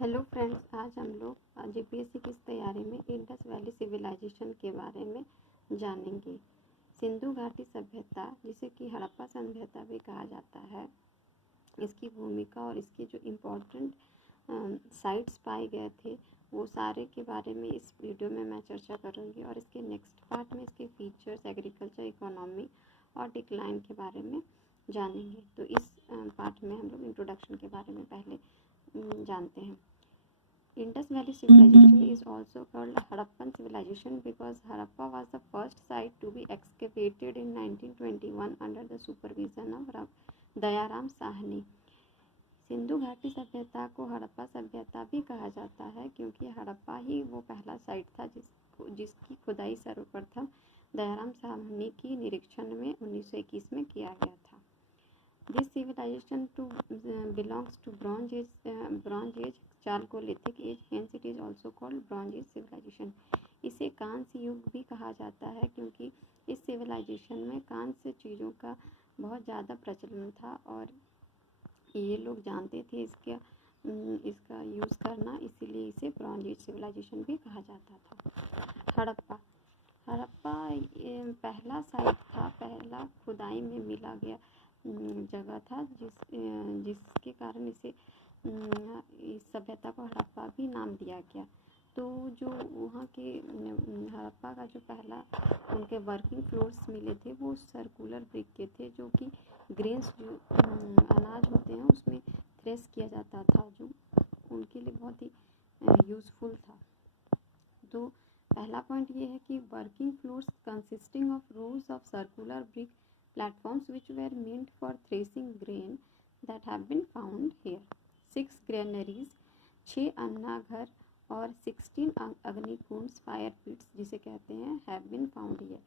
Hello friends, आज हम लोग जीपीएससी की तैयारी में इंडस वैली सिविलाइजेशन के बारे में जानेंगे। सिंधु घाटी सभ्यता, जिसे कि हड़प्पा सभ्यता भी कहा जाता है, इसकी भूमिका और इसके जो इम्पोर्टेंट साइट्स पाए गए थे वो सारे के बारे में इस वीडियो में मैं चर्चा करूंगी। और इसके नेक्स्ट पार्ट में इसके फीचर्स, एग्रीकल्चर, इकोनॉमी और डिक्लाइन के बारे में जानेंगे। तो इस पार्ट में हम लोग इंट्रोडक्शन के बारे में पहले जानते हैं। Indus Valley civilization is also called Harappan civilization because Harappa was the first site to be excavated in 1921 under the supervision of Dayaram Sahni. Sindhu घाटी सभ्यता को हड़प्पा सभ्यता भी कहा जाता है क्योंकि हड़प्पा ही वो पहला साइट था जिसकी खुदाई सर्वप्रथम दयाराम साहनी की निरीक्षण में 1921 में किया गया था। This civilization belongs to Bronze Age, Chalcolithic age, hence it is also called Bronze Age civilization. इसे कांस्य युग भी कहा जाता है क्योंकि इस सिविलाइजेशन में कांस्य चीज़ों का बहुत ज़्यादा प्रचलन था और ये लोग जानते थे इसका यूज़ करना, इसीलिए इसे ब्रॉन्ज एज सिविलाइजेशन भी कहा जाता था। हड़प्पा पहला साइट था, पहला खुदाई में मिला गया जगह था जिसके कारण इसे इस सभ्यता को हड़प्पा भी नाम दिया गया। तो जो वहाँ के हड़प्पा का जो पहला उनके वर्किंग फ्लोर्स मिले थे वो सर्कुलर ब्रिक के थे, जो कि ग्रेन्स जो अनाज होते हैं उसमें थ्रेस किया जाता था, जो उनके लिए बहुत ही यूज़फुल था। तो पहला पॉइंट ये है कि working floors consisting of rose of circular brick platforms which were meant for threshing grain that have been found here. 6 granaries, 6 अन्ना घर और 16 अग्निकुंड फायर पिट्स जिसे कहते हैं have been found here.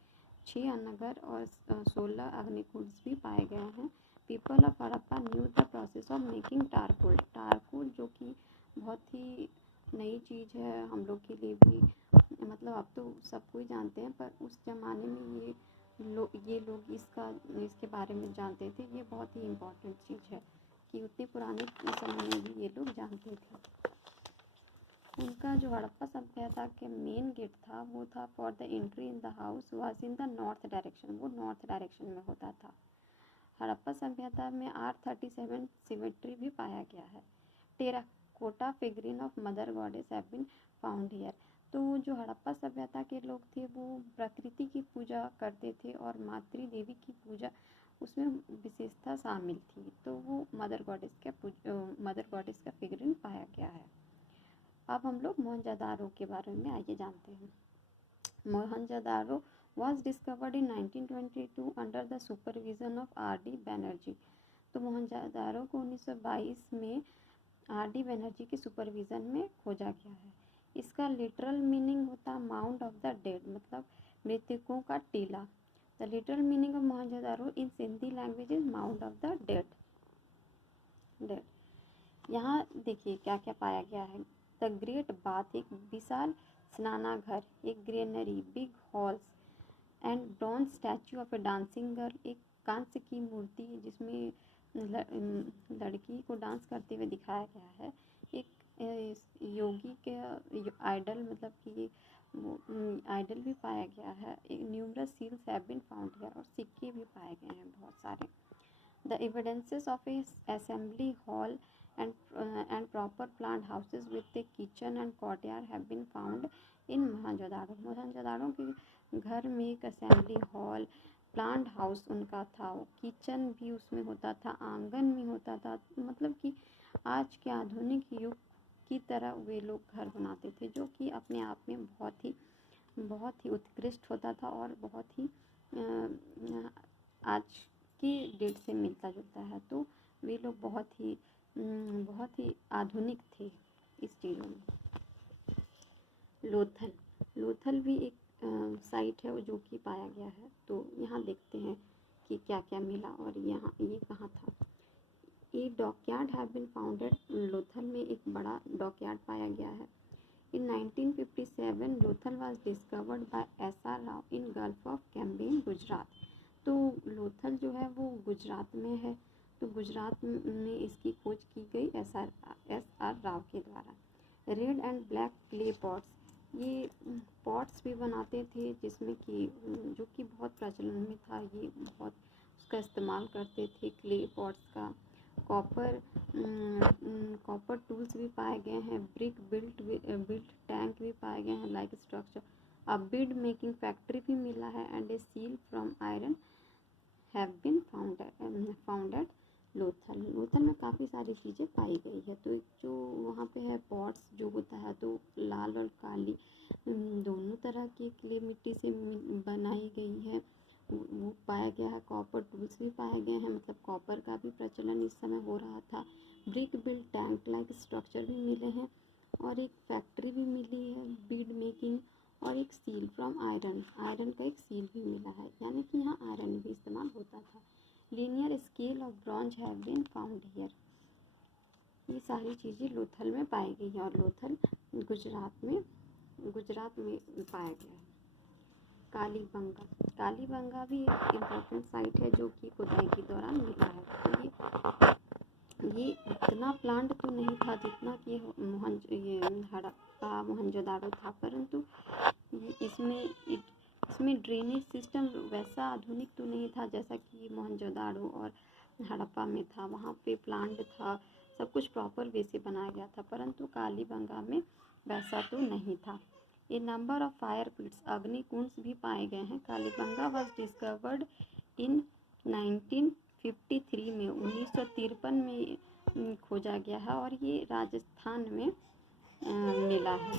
6 अन्ना घर और 16 अग्निकुंड भी पाए गए हैं। People of Harappa knew the process of making charcoal. charcoal जो कि बहुत ही नई चीज़ है हम लोग के लिए भी, मतलब अब तो सब कोई जानते हैं, पर उस ज़माने में ये लोग इसके बारे में जानते थे। ये बहुत ही इम्पोर्टेंट चीज़ है कि उतने पुराने समय में भी ये लोग जानते थे। उनका जो हड़प्पा सभ्यता के मेन गेट था वो था for the entry in the house was in the north direction, वो नॉर्थ डायरेक्शन में होता था। हड़प्पा सभ्यता में R37 सिमेट्री भी पाया गया है। Terracotta figurine of mother goddess have been found here. तो जो हड़प्पा सभ्यता के लोग थे वो प्रकृति की पूजा करते थे और मातृ देवी की पूजा उसमें विशेषता शामिल थी, तो वो मदर गॉडेस का फिगरिन पाया गया है। अब हम लोग मोहनजोदारो के बारे में आइए जानते हैं। Mohenjodaro was discovered in 1922 under the supervision of R.D. Banerjee. तो मोहनजोदारो को 1922 में R.D. बैनर्जी के सुपरविज़न में खोजा गया है। इसका लिटरल मीनिंग होता माउंट ऑफ द डेड, मतलब मृतकों का टीला। The literal meaning of Mohenjodaro in Sindhi language is mount of the dead. यहाँ देखिए क्या क्या पाया गया है। द ग्रेट बाथ, एक विशाल स्नानाघर, एक granary, big halls and bronze statue of A dancing girl, एक कांस्य की मूर्ति जिसमें लड़की को डांस करते हुए दिखाया गया है। एक योगी के आइडल, मतलब कि आइडल भी पाया गया है। Numerous seals have been found here, और सिक्के भी पाए गए हैं बहुत सारे। The evidences of a assembly hall and proper plant houses with a kitchen and courtyard have been found in Mohenjodaro. Mohenjodaro के घर में एक असेंबली हॉल, प्लांट हाउस उनका था, किचन भी उसमें होता था, आंगन भी होता था, मतलब कि आज के आधुनिक युग की तरह वे लोग घर बनाते थे, जो कि अपने आप में बहुत ही उत्कृष्ट होता था और बहुत ही आज की डेट से मिलता जुलता है। तो वे लोग बहुत ही आधुनिक थे इस चीज़ों में। लोथल भी एक साइट है जो कि पाया गया है। तो यहाँ देखते हैं कि क्या क्या मिला और यहाँ ये कहाँ था। A dockyard have been founded. Lothal में एक बड़ा डॉकयार्ड पाया गया है। In 1957 Lothal was discovered by SR Rao in gulf of Cambay, Gujarat. तो लोथल जो है वो गुजरात में है। तो गुजरात में इसकी खोज की गई SR राव के द्वारा। Red and black clay pots, ये पॉट्स भी बनाते थे जिसमें कि जो कि बहुत प्रचलन में था, ये बहुत उसका इस्तेमाल करते थे क्ले पॉट्स का। कॉपर टूल्स भी पाए गए हैं, ब्रिक बिल्ट टैंक भी पाए गए हैं like structure. A bead making factory भी मिला है and a seal from iron have been found at Lothal. Lothal में काफ़ी सारी चीज़ें पाई गई है। तो जो वहाँ पे है पॉट्स जो होता है, तो लाल और काली दोनों तरह की क्ले मिट्टी से बनाई गई है, वो पाया गया है। कॉपर टूल्स भी पाए गए हैं, मतलब कॉपर का भी प्रचलन इस समय हो रहा था। Brick build tank like structure भी मिले हैं और एक फैक्ट्री भी मिली है बीड मेकिंग, और एक सील फ्रॉम आयरन, आयरन का एक सील भी मिला है, यानी कि यहाँ आयरन भी इस्तेमाल होता था। Linear scale of bronze have been found here. ये सारी चीज़ें लोथल में पाई गई हैं और लोथल गुजरात में पाया गया है। कालीबंगा, कालीबंगा भी एक इम्पोर्टेंट साइट है जो कि खुदाई के दौरान मिला है। तो ये इतना प्लांट तो नहीं था जितना कि हड़प्पा मोहनजोदाड़ो था, परंतु इसमें ड्रेनेज सिस्टम वैसा आधुनिक तो नहीं था जैसा कि मोहनजोदाड़ो और हड़प्पा में था। वहाँ पे प्लांट था, सब कुछ प्रॉपर वे से बनाया गया था, परंतु कालीबंगा में वैसा तो नहीं था। ए नंबर ऑफ फायर पिट्स, अग्निकुंड भी पाए गए हैं। कालीबंगा वॉज डिस्कवर्ड इन 1953 में, 1953 में खोजा गया है और ये राजस्थान में मिला है।